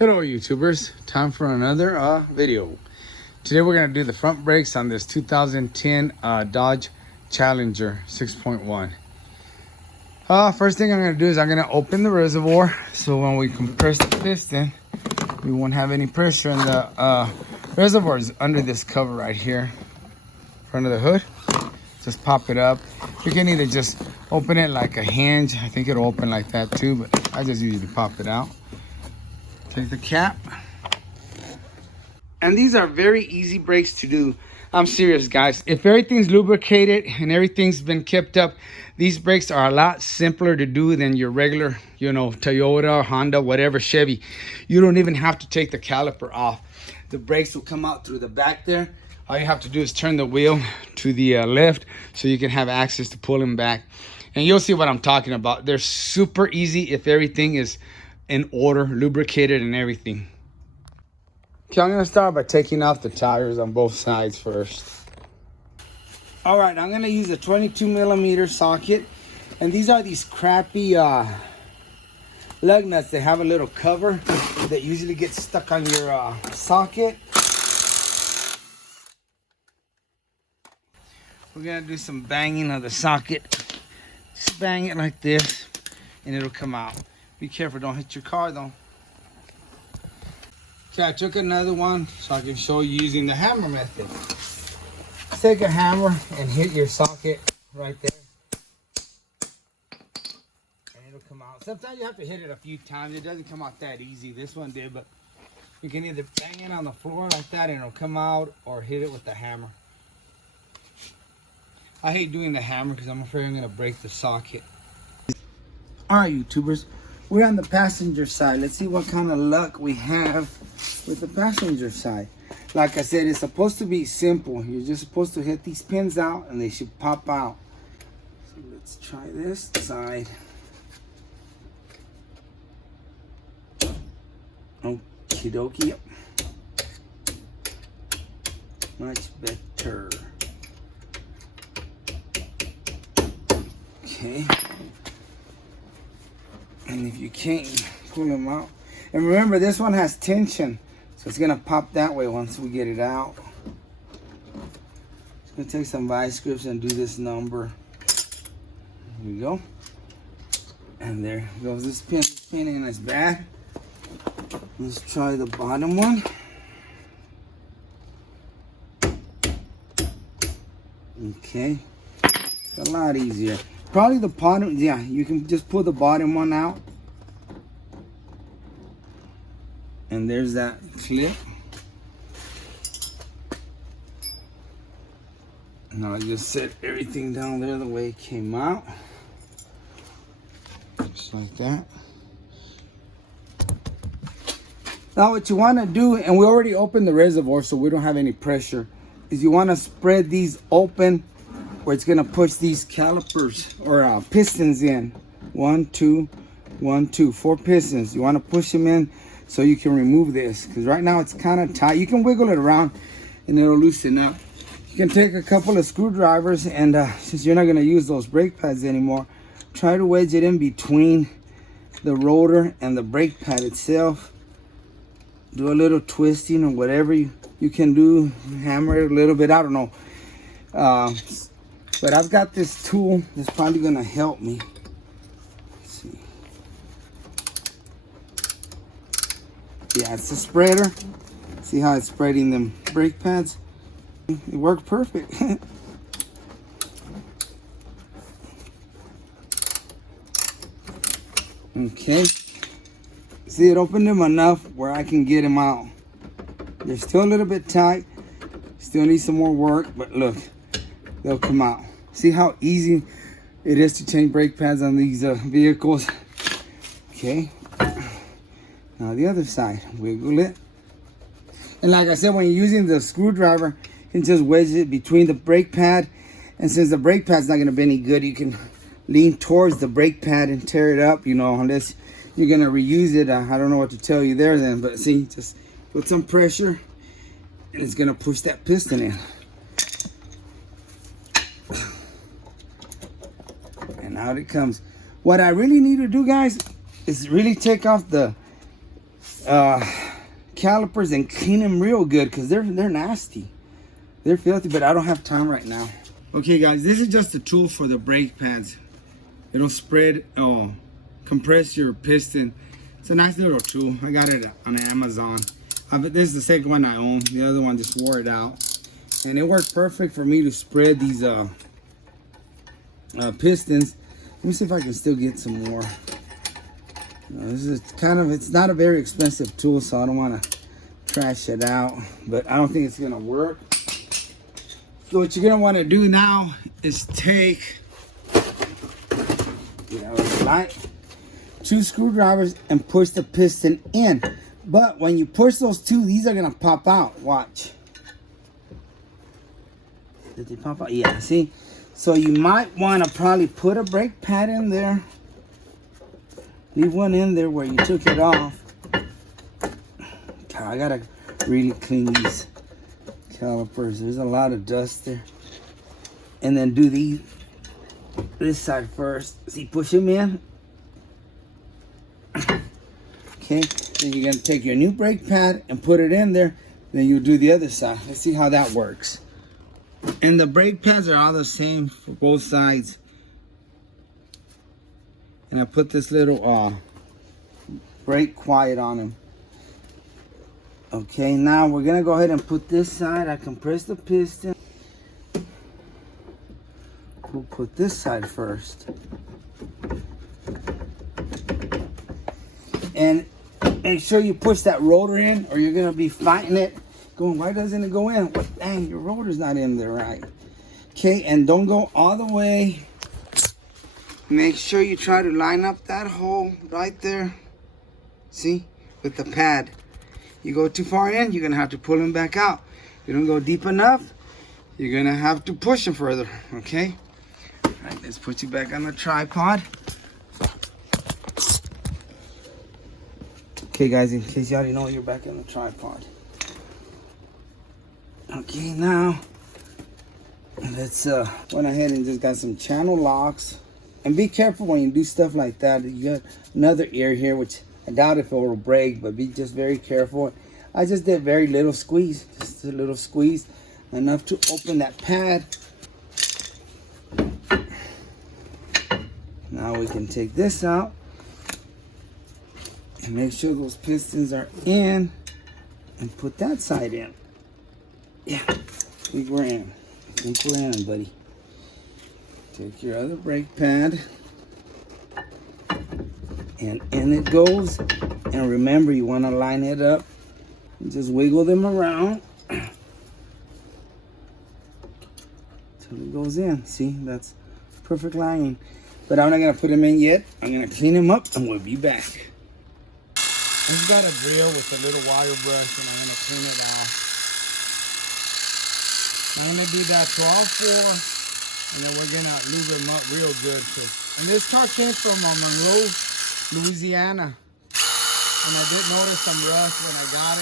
Hello YouTubers, time for another video. Today we're going to do the front brakes on this 2010 Dodge Challenger 6.1. First thing I'm going to do is I'm going to open the reservoir, so when we compress the piston we won't have any pressure in the reservoir. Is under this cover right here, front of the hood. Just pop it up. You can either just open it like a hinge. I think it'll open like that too, but I just usually pop it out. Take the cap. And these are very easy brakes to do. I'm serious, guys. If everything's lubricated and everything's been kept up, these brakes are a lot simpler to do than your regular, Toyota, Honda, whatever, Chevy. You don't even have to take the caliper off. The brakes will come out through the back there. All you have to do is turn the wheel to the left so you can have access to pull them back. And you'll see what I'm talking about. They're super easy if everything is in order, lubricated and everything. Okay, I'm gonna start by taking off the tires on both sides first. All right, I'm gonna use a 22mm socket, and these are these crappy lug nuts. They have a little cover that usually gets stuck on your socket. We're gonna do some banging of the socket. Just bang it like this, and it'll come out. Be careful, don't hit your car though. Okay, I took another one so I can show you using the hammer method. Take a hammer and hit your socket right there. And it'll come out. Sometimes you have to hit it a few times. It doesn't come out that easy. This one did, but you can either bang it on the floor like that and it'll come out, or hit it with the hammer. I hate doing the hammer because I'm afraid I'm gonna break the socket. All right, YouTubers. We're on the passenger side. Let's see what kind of luck we have with the passenger side. Like I said, it's supposed to be simple. You're just supposed to hit these pins out and they should pop out. So let's try this side. Okie dokie. Much better. Okay. And if you can't, pull them out. And remember, this one has tension, so it's gonna pop that way once we get it out. It's gonna take some vice grips and do this number. Here we go. And there goes this pin. This pin ain't as bad. Let's try the bottom one. Okay. It's a lot easier. Probably the bottom, yeah, you can just pull the bottom one out. And there's that clip. Now I just set everything down there the way it came out. Just like that. Now what you want to do, and we already opened the reservoir so we don't have any pressure, is you want to spread these open where it's gonna push these calipers or pistons in. 1, 2, 1, 2, 4 pistons. You want to push them in so you can remove this, because right now it's kind of tight. You can wiggle it around and it'll loosen up. You can take a couple of screwdrivers and since you're not gonna use those brake pads anymore, try to wedge it in between the rotor and the brake pad itself. Do a little twisting or whatever you can do. Hammer it a little bit, I don't know. But I've got this tool that's probably gonna help me. Let's see. Yeah, it's a spreader. See how it's spreading them brake pads? It worked perfect. Okay. See, it opened them enough where I can get them out. They're still a little bit tight. Still need some more work, but look, they'll come out. See how easy it is to change brake pads on these vehicles. Okay. Now the other side, wiggle it. And like I said, when you're using the screwdriver, you can just wedge it between the brake pad. And since the brake pad's not gonna be any good, you can lean towards the brake pad and tear it up, unless you're gonna reuse it. I don't know what to tell you there then, but see, just put some pressure and it's gonna push that piston in. And out it comes. What I really need to do, guys, is really take off the calipers and clean them real good, because they're nasty. They're filthy, but I don't have time right now. Okay guys, this is just a tool for the brake pads. It'll spread, compress your piston. It's a nice little tool. I got it on Amazon. This is the second one I own. The other one just wore it out. And it worked perfect for me to spread these pistons. Let me see if I can still get some more. This is it's not a very expensive tool, so I don't want to trash it out. But I don't think it's going to work. So what you're going to want to do now is take, two screwdrivers and push the piston in. But when you push those two, these are going to pop out. Watch. Did they pop out? Yeah, see? So you might want to probably put a brake pad in there. Leave one in there where you took it off. God, I got to really clean these calipers. There's a lot of dust there. And then do this side first. See, push them in. Okay, then you're gonna take your new brake pad and put it in there. Then you'll do the other side. Let's see how that works. And the brake pads are all the same for both sides. And I put this little brake quiet on them. Okay, now we're gonna go ahead and put this side. I compress the piston. We'll put this side first. And make sure you push that rotor in, or you're gonna be fighting it. Going, why doesn't it go in? Well, dang, your rotor's not in there right. Okay, and don't go all the way. Make sure you try to line up that hole right there. See, with the pad. You go too far in, you're gonna have to pull them back out. You don't go deep enough, you're gonna have to push them further, okay? All right, let's put you back on the tripod. Okay guys, in case you already know, you're back on the tripod. Okay, now, let's went ahead and just got some channel locks. And be careful when you do stuff like that. You got another ear here, which I doubt if it will break, but be just very careful. I just did very little squeeze, just a little squeeze, enough to open that pad. Now we can take this out and make sure those pistons are in and put that side in. Yeah, I think we're in. I think we're in, buddy. Take your other brake pad and in it goes. And remember, you want to line it up and just wiggle them around till it goes in. See, that's perfect lining. But I'm not going to put them in yet. I'm going to clean them up and we'll be back. I just got a drill with a little wire brush and I'm going to clean it off. I'm going to do that 12-4. And then we're gonna lube them up real good too. And this car came from Monroe, Louisiana. And I did notice some rust when I got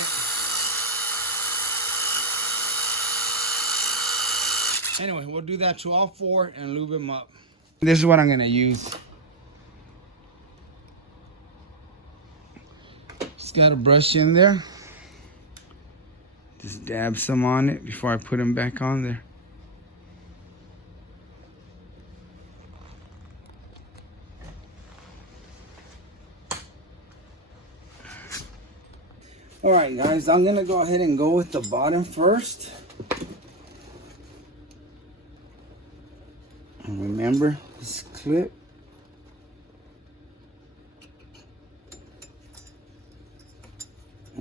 it. Anyway, we'll do that 12-4 and lube them up. This is what I'm gonna use. Just got a brush in there. Just dab some on it before I put them back on there. All right, guys, I'm gonna go ahead and go with the bottom first. And remember this clip.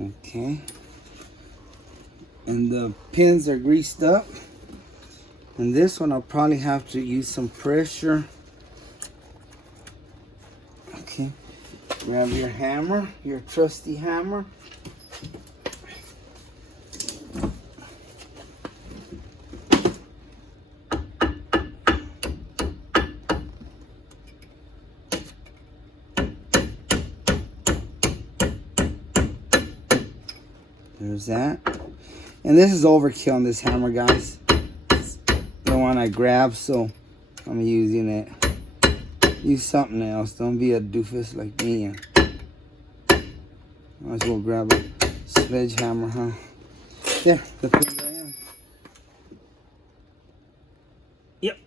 Okay. And the pins are greased up. And this one I'll probably have to use some pressure. Okay. Grab your hammer, your trusty hammer. There's that. And this is overkill on this hammer, guys. It's the one I grabbed, so I'm using it. Use something else. Don't be a doofus like me. Might as well grab a sledgehammer, huh? There, the pins are in. Yep,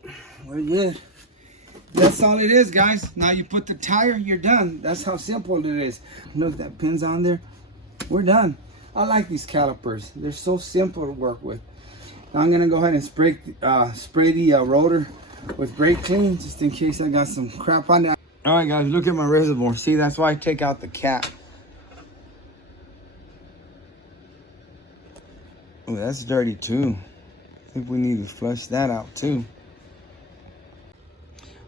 we're good. That's all it is, guys. Now you put the tire, you're done. That's how simple it is. Look, that pin's on there. We're done. I like these calipers. They're so simple to work with. Now I'm gonna go ahead and spray the rotor with brake clean, just in case I got some crap on it. All right, guys, look at my reservoir. See, that's why I take out the cap. Oh, that's dirty too. I think we need to flush that out too.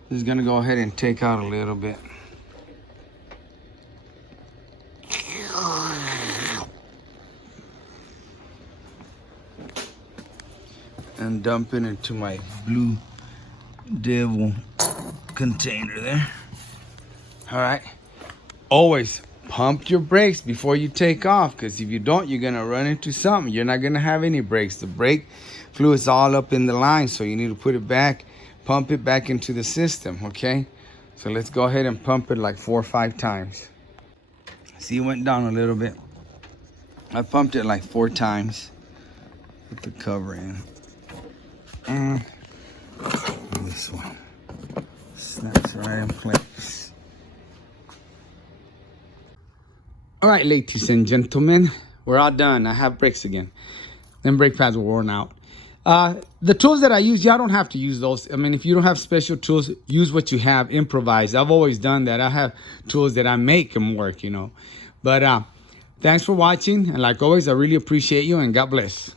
Just gonna go ahead and take out a little bit. And dump it into my Blue Devil container there. All right. Always pump your brakes before you take off, because if you don't, you're gonna run into something. You're not gonna have any brakes. The brake fluid's all up in the line, so you need to put it back, pump it back into the system, okay? So let's go ahead and pump it like 4 or 5 times. See, it went down a little bit. I pumped it like 4 times. Put the cover in. And this one snaps right in place. All right, ladies and gentlemen, we're all done. I have brakes again. Then brake pads were worn out. The tools that I use, y'all don't have to use those. I mean, if you don't have special tools, use what you have, improvise. I've always done that. I have tools that I make them work, you know. But thanks for watching. And like always, I really appreciate you, and God bless.